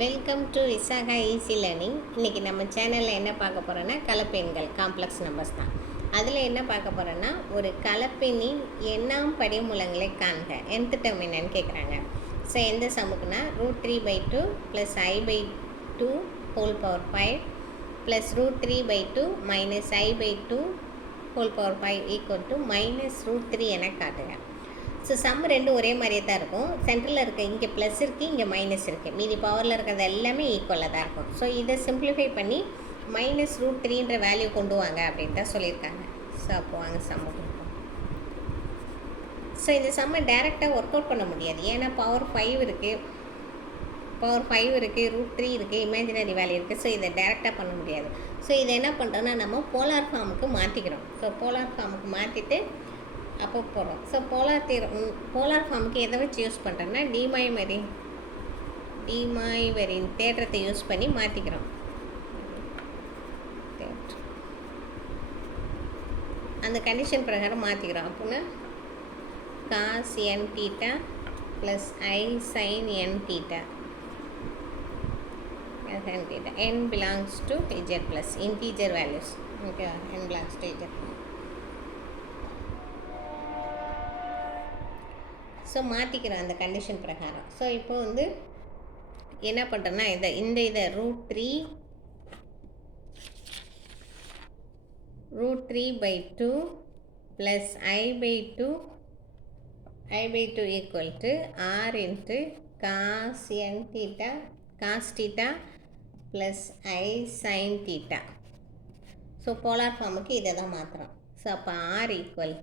Welcome to Visaka easy learning. இன்றைக்கி நம்ம சேனலில் என்ன பார்க்க போகிறோன்னா கலப்பெண்கள் காம்ப்ளெக்ஸ் நம்பர்ஸ் தான். அதில் என்ன பார்க்க போகிறோன்னா ஒரு கலப்பெண்ணின் எண்ணாம் படிமூலங்களை காண்க. nth டேர்ம் என்னன்னு கேட்குறாங்க. ஸோ எந்த சம்முக்குன்னா √3/2 plus i/2 whole power 5 plus √3/2 minus i/2 whole power 5 equal to -√3 என காட்டுங்க. ஸோ சம் ரெண்டும் ஒரே மாதிரியே தான் இருக்கும். சென்டரில் இருக்க இங்கே ப்ளஸ் இருக்குது, இங்கே மைனஸ் இருக்குது. மீதி பவரில் இருக்கிறது எல்லாமே ஈக்குவலாக தான் இருக்கும். ஸோ இதை சிம்பிளிஃபை பண்ணி -√3ன்ற வேல்யூ கொண்டு வாங்க அப்படின்னு தான் சொல்லியிருக்காங்க. ஸோ அப்போ வாங்க சம்மு கொடுப்போம். ஸோ இந்த சம்மை டேரெக்டாக ஒர்க் அவுட் பண்ண முடியாது. ஏன்னா பவர் 5 இருக்குது, √3 இருக்குது, இமேஜினரி வேல்யூ இருக்குது. ஸோ இதை டேரெக்டாக பண்ண முடியாது. ஸோ இதை என்ன பண்ணுறோன்னா நம்ம போலார் ஃபார்முக்கு மாற்றிக்கிறோம். ஸோ போலார் ஃபார்முக்கு மாற்றிட்டு அப்போ போகிறோம். ஸோ போலார் ஃபார்முக்கு எதை வச்சு யூஸ் பண்ணுறோன்னா டிமாய்வரின் தேற்றத்தை யூஸ் பண்ணி மாற்றிக்கிறோம். அந்த கண்டிஷன் பிரகாரம் மாற்றிக்கிறோம். அப்படின்னா cos n theta plus I sin n theta n belongs to z plus integer values. Okay, n belongs to z. So மாற்றிக்கிறோம் அந்த கண்டிஷன் பிரகாரம். ஸோ இப்போ வந்து என்ன பண்ணுறோன்னா இதை √3/2 plus i/2 equal to r into cos n theta plus I sin theta. So polar ஃபார்முக்கு இதை தான் மாற்றுறோம். ஸோ அப்போ r equal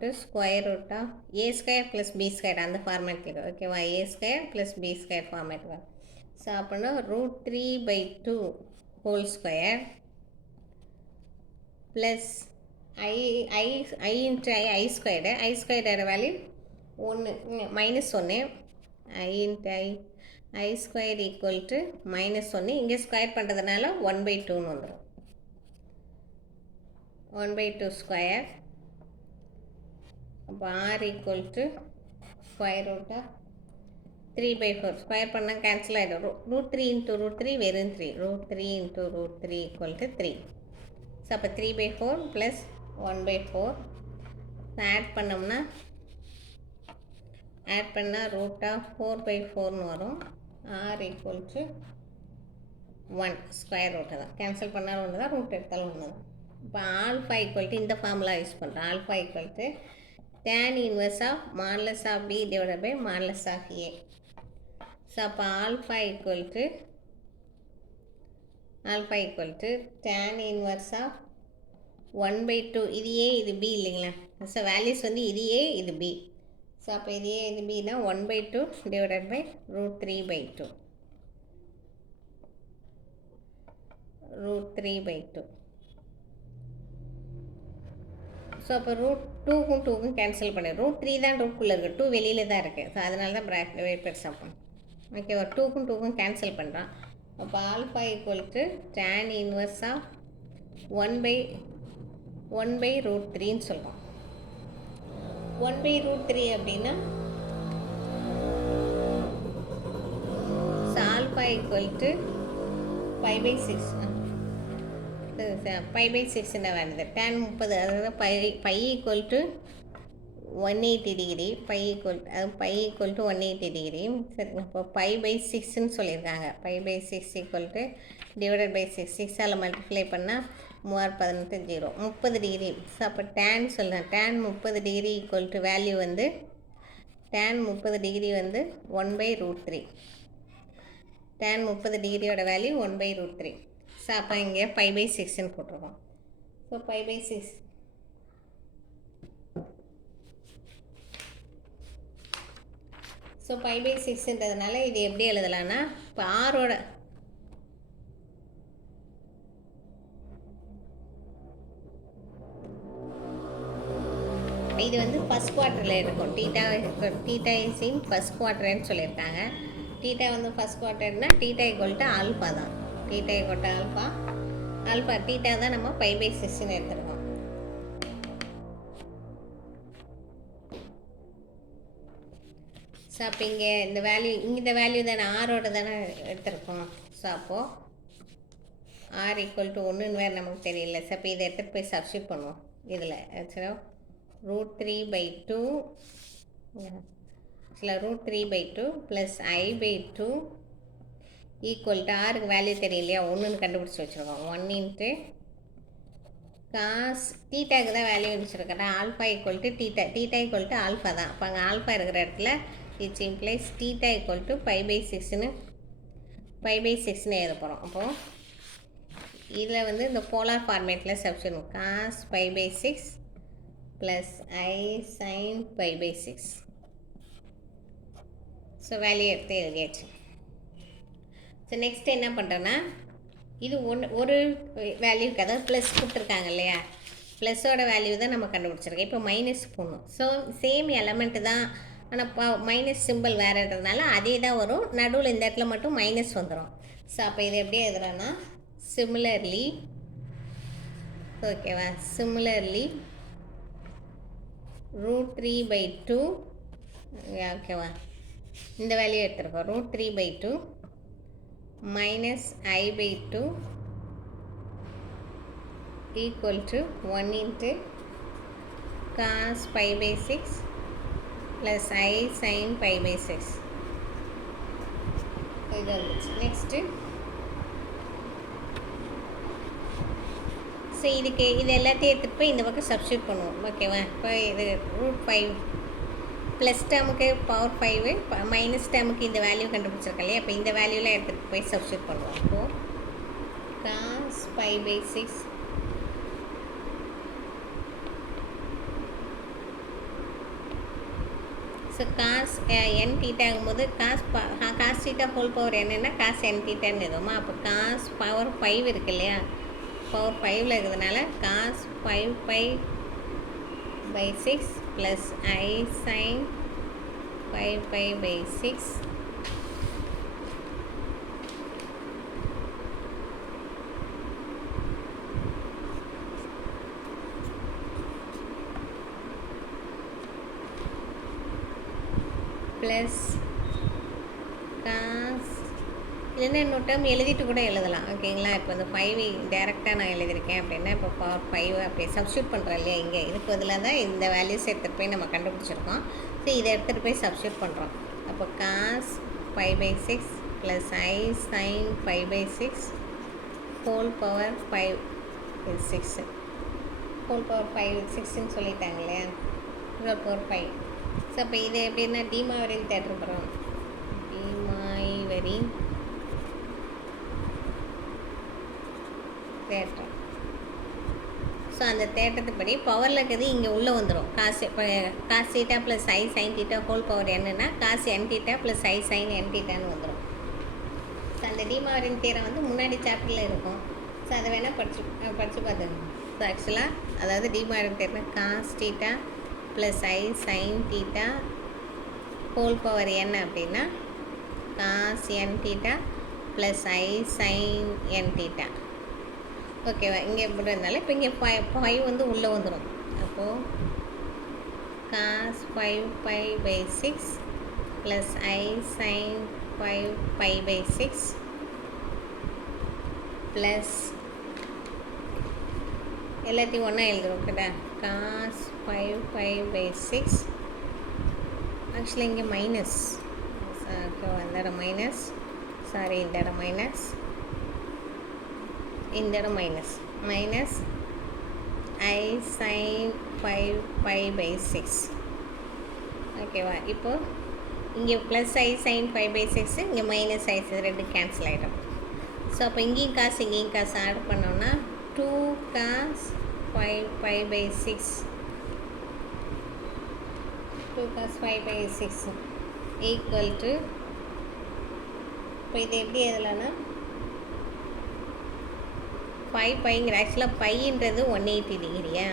to square root of a² plus b² அந்த ஃபார்மேட் இருக்கும். ஓகேவா, a² ப்ளஸ் b² ஃபார்மேட் வரும். ஸோ அப்படின்னா √3/2 whole square plus i into i² value 1 -1 i into i² equal to -1. இங்கே ஸ்கொயர் பண்ணுறதுனால 1/2ன்னு வந்துடும். 1/2 ஸ்கொயர். அப்போ r equal to square root of 3/4. Square பண்ணால் கேன்சல் ஆகிடும். √3 இன்ட்டு √3 வெறும் 3. √3 இன்ட்டு √3 ஈக்குவல் டு 3. ஸோ அப்போ 3/4 ப்ளஸ் 1/4 ஆட் பண்ணோம்னா ரூட் ஆஃப் 4/4ன்னு வரும். r equal to 1. ஸ்கொயர் ரூட்டை தான் கேன்சல் பண்ணாலும் ஒன்று தான், ரூட் எடுத்தாலும் ஒன்று தான். இப்போ ஆல்ஃபா ஈக்குவல் டு இந்த ஃபார்முலா யூஸ் பண்ணுறோம். Alpha equal to tan inverse of modulus of b divided by modulus of a. So அப்போ alpha equal to tan inverse of 1/2. இது a இது b இல்லைங்களா? ஸோ வேல்யூஸ் வந்து இது a இது b. So அப்போ இது a இது bனா 1/2 டிவைடட் பை √3/2. ஸோ அப்போ √2க்கும் கேன்சல் பண்ணி √3 தான் ரூட்குள்ளே இருக்குது, 2 வெளியில் தான் இருக்குது. ஸோ அதனால தான் ப்ராக்கெட் பெருசாக பண்ணும். ஓகேவா, 2க்கும் கேன்சல் பண்ணுறான். அப்போ alpha equal to tan inverse of 1/√3ன்னு சொல்கிறோம். 1/√3 அப்படின்னா ஸோ ஆல்ஃபா ஈக்குவல் டு 5/6 5/6 வருது. tan 30 அதாவது π equal to 180 degree. π equal to 180 degree. சரி, இப்போ 5/6ன்னு சொல்லியிருக்காங்க. 5/6 equal to divided by 6 multiply பண்ணால் 3 0 30 டிகிரி. ஸோ அப்போ tan சொல்லலாம். tan 30 degree equal to value வந்து tan 30 டிகிரி வந்து 1/√3. tan 30 டிகிரியோட value 1/√3. ஸோ அப்போ இங்கே 5/6ன்னு போட்டிருக்கோம். ஸோ 5/6 ஸோ 5/6ன்றதுனால இது எப்படி எழுதலான்னா இப்போ ஆரோட இது வந்து ஃபஸ்ட் குவார்ட்டரில் இருக்கும். டீட்டா இஸ் இன் ஃபஸ்ட் குவார்ட்டர்னு சொல்லியிருக்காங்க. டீட்டா வந்து ஃபஸ்ட் குவார்ட்டர்னா டீட்டா ஈக்குவல் டு ஆல்ஃபா தான். Theta equal to alpha theta தான் நம்ம 5/6ன்னு எடுத்துருக்கோம். ஸோ அப்போ இங்கே இந்த வேல்யூ இந்த வேல்யூ தானே ஆரோட தானே எடுத்திருக்கோம். ஸோ அப்போது ஆர் ஈக்குவல் டு ஒன்றுன்னு வேறு நமக்கு தெரியல. ஸோ அப்போ இதை எடுத்துகிட்டு போய் சப்ஸ்டியூட் பண்ணுவோம். இதில் ஆக்சுவலாக √3/2 ஆக்சுவலாக √3/2 ப்ளஸ் I/2 ஈக்குவல் டு ஆருக்கு வேல்யூ தெரியலையா, ஒன்றுன்னு கண்டுபிடிச்சி வச்சுருக்கோம். 1 காஸ் தீட்டாக்கு தான் வேல்யூ வச்சுருக்கேன். Alpha equal to theta equal to alpha தான். அப்போ அங்கே ஆல்ஃபா இருக்கிற இடத்துல it's implies theta equal to π/6ன்னு எழுத போகிறோம். அப்போது இதில் வந்து இந்த போலார் ஃபார்மேட்டில் substitute cos π/6 plus I sin π/6. So value எடுத்து எழுதியாச்சு. ஸோ நெக்ஸ்ட் என்ன பண்ணுறேன்னா, இது ஒரு வேல்யூக்கு அதாவது ப்ளஸ் கொடுத்துருக்காங்க இல்லையா, ப்ளஸ்ஸோட வேல்யூ தான் நம்ம கண்டுபிடிச்சிருக்கோம். இப்போ மைனஸ் போடணும். ஸோ சேம் எலமெண்ட்டு தான், ஆனால் மைனஸ் சிம்பிள் வேறுன்றதுனால அதே தான் வரும். நடுவில் இந்த இடத்துல மட்டும் மைனஸ் வந்துடும். ஸோ அப்போ இது எப்படி எழுதுறோன்னா சிமிலர்லி, ஓகேவா, சிமிலர்லி √3/2 ஓகேவா, இந்த வேல்யூ எடுத்துருக்கோம். √3/2 minus I/2 equal to 1 cos π/6 plus I sin π/6. இது வந்துச்சு. நெக்ஸ்ட்டு ஸோ இதுக்கு இது எல்லாத்தையும் எடுத்துகிட்டு போய் இந்த பக்கம் சப்ஸ்டியூட் பண்ணுவோம். ஓகேவா, இப்போ இது √5 ப்ளஸ் டேர்முக்கு பவர் 5 மைனஸ் டேர்முக்கு இந்த வேல்யூ கண்டுபிடிச்சிருக்கோம் இல்லையா, அப்போ இந்த வேல்யூலாம் எடுத்துகிட்டு போய் சப்ஸ்டியூட் பண்ணுவோம். அப்போது cos π/6 so cos n theta ஆகும்போது காஸ் தீட்டா ஹோல் பவர் என்னென்னா காஸ் n தீட்டான்னு எதுவுமா, அப்போ காஸ் பவர் 5 இருக்கு இல்லையா, பவர் 5ல் இருக்கிறதுனால காஸ் 5π/6 plus I sin 5π/6 plus cos, இல்லைன்னா இன்னொரு டைம் எழுதிட்டு கூட எழுதலாம். ஓகேங்களா, இப்போ இந்த 5 டேரெக்டாக நான் எழுதியிருக்கேன் அப்படின்னா இப்போ பவர் 5 அப்படியே சப்ஸ்டியூட் பண்ணுறேன் இல்லையா, இங்கே இதுக்கு பதிலாக தான் இந்த வேல்யூஸ் எடுத்துகிட்டு போய் நம்ம கண்டுபிடிச்சிருக்கோம். ஸோ இதை எடுத்துகிட்டு போய் சப்ஸ்டியூட் பண்ணுறோம். அப்போ cos π/6 plus I sin π/6 whole power 5/6 whole power 5/6ன்னு சொல்லிட்டாங்க இல்லையா, ஹோல் பவர் 5. ஸோ அப்போ இது எப்படின்னா டிமாவரின் தேட்டர் போகிறோம். டிமாவரின் தேட்டம். ஸோ அந்த தேட்டத்துப்படி பவரில் இருக்கிறது இங்கே உள்ளே வந்துடும். Cos theta plus I sin theta whole power என்னன்னா cos n theta plus I sin n தீட்டான்னு வந்துடும். ஸோ அந்த டிமாவரின் தியரம் வந்து முன்னாடி சாப்டரில் இருக்கும். ஸோ அதை வேணால் படித்து பார்த்துக்கணும். ஸோ ஆக்சுவலாக அதாவது டிமாவரின் theorem cos theta plus I sin theta whole power n அப்படின்னா cos n theta plus I sin n theta. ஓகேவா, இங்கே எப்படி இருந்தாலும் இப்போ இங்கே 5 வந்து உள்ளே வந்துடும். அப்போது cos 5π/6 plus I sin 5π/6 plus எல்லாத்தையும் ஒன்றா எழுதுறோம். ஓகேடா, காஸ் 5π/6 ஆக்சுவலாக இங்கே மைனஸ், ஓகேவா, இந்த இடம் மைனஸ், சாரி இந்த இடம் மைனஸ், இந்த இடம் மைனஸ், மைனஸ் I sin 5π/6. ஓகேவா, இப்போது இங்கே ப்ளஸ் I sin 5/6 இங்கே மைனஸ் I ரெண்டு கேன்சல் ஆகிடும். ஸோ அப்போ இங்கேயும் காசு இங்கேயும் காசு ஆட் பண்ணோன்னா 2 cos 5/6 ஈக்குவல் டு, இப்போ இது எப்படி எழுதலான்னா 5πங்கிற ஆக்சுவலாக பைன்றது 180 டிகிரியா,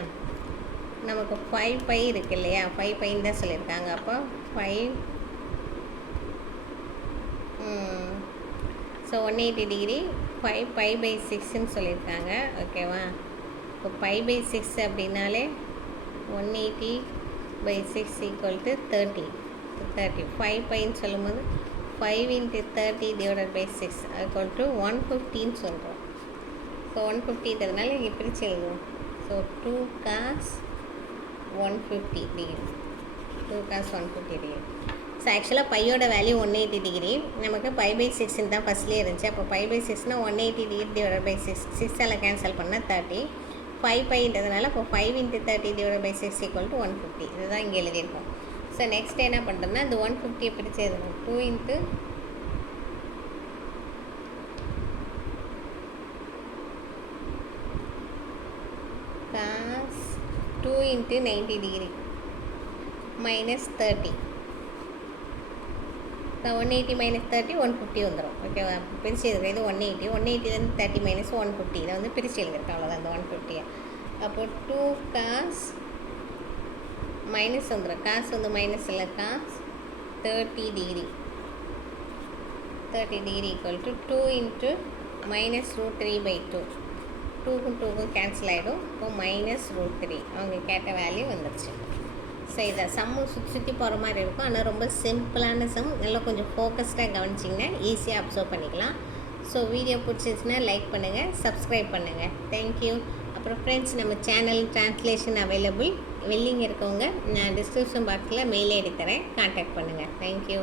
நமக்கு 5π இருக்கு இல்லையா, 5πன்னு தான் சொல்லியிருக்காங்க. அப்போ 5 ஸோ 180 டிகிரி 5π/6ன்னு சொல்லியிருக்காங்க. ஓகேவா, இப்போ π/6 அப்படின்னாலே 180/6 ஈக்குவல் டு 30. 30 5 பைன்னு சொல்லும்போது 5 × 30 / 6 ஈக்குவல் டு 150ன்னு சொல்கிறோம். ஸோ 150ன்றதுனால இங்கே பிரித்து எழுதுவோம். So 2 cos 150 degree 2 cos 150 degree. So ஆக்சுவலாக பையோட வேல்யூ 180 டிகிரி. நமக்கு 5/6 தான் ஃபஸ்ட்லேயே இருந்துச்சு. அப்போ 5/6னா 180 டிகிரி / 6 6ஆல் கேன்சல் பண்ணால் 30. 5 பைன்றதுனால அப்போ 5 × 30 / 6 ஈக்குவல் டு 150. இதுதான் இங்கே எழுதியிருக்கோம். ஸோ நெக்ஸ்ட் என்ன பண்ணுறோம்னா இந்த 150 பிரித்து எழுதணும். 2 cos 2 × 90 டிகிரி மைனஸ் 30. 180 - 30 150 வந்துடும். ஓகேவா? பிரித்து எழுதுகிறேன். இது 180 180லேருந்து 30 - 150 இதை வந்து பிரித்து எழுதிருக்கேன். அவ்வளோதான் இந்த 150. அப்போது 2 cos மைனஸ் வந்துடும். காசு வந்து மைனஸ் இல்லை, cos 30 degree 30 degree equal to 2 × -√3/2. 2க்கும் 2க்கும் கேன்சல் ஆகிடும். இப்போ -√3 அவங்க கேட்ட வேல்யூ வந்துடுச்சு. ஸோ இதை சம்மு சுற்றி போகிற மாதிரி இருக்கும். ஆனால் ரொம்ப சிம்பிளான சம். நல்லா கொஞ்சம் ஃபோக்கஸ்டாக கவனிச்சிங்கன்னா ஈஸியாக அப்சர்வ் பண்ணிக்கலாம். ஸோ வீடியோ பிடிச்சிருச்சுன்னா லைக் பண்ணுங்கள், சப்ஸ்கிரைப் பண்ணுங்கள். தேங்க்யூ. அப்புறம் ஃப்ரெண்ட்ஸ், நம்ம சேனல் ட்ரான்ஸ்லேஷன் அவைலபிள். வெல்லிங் இருக்கவங்க நான் டிஸ்கிரிப்ஷன் பாக்ஸில் மெயில் ஐடி தரேன், கான்டாக்ட் பண்ணுங்கள். தேங்க்யூ.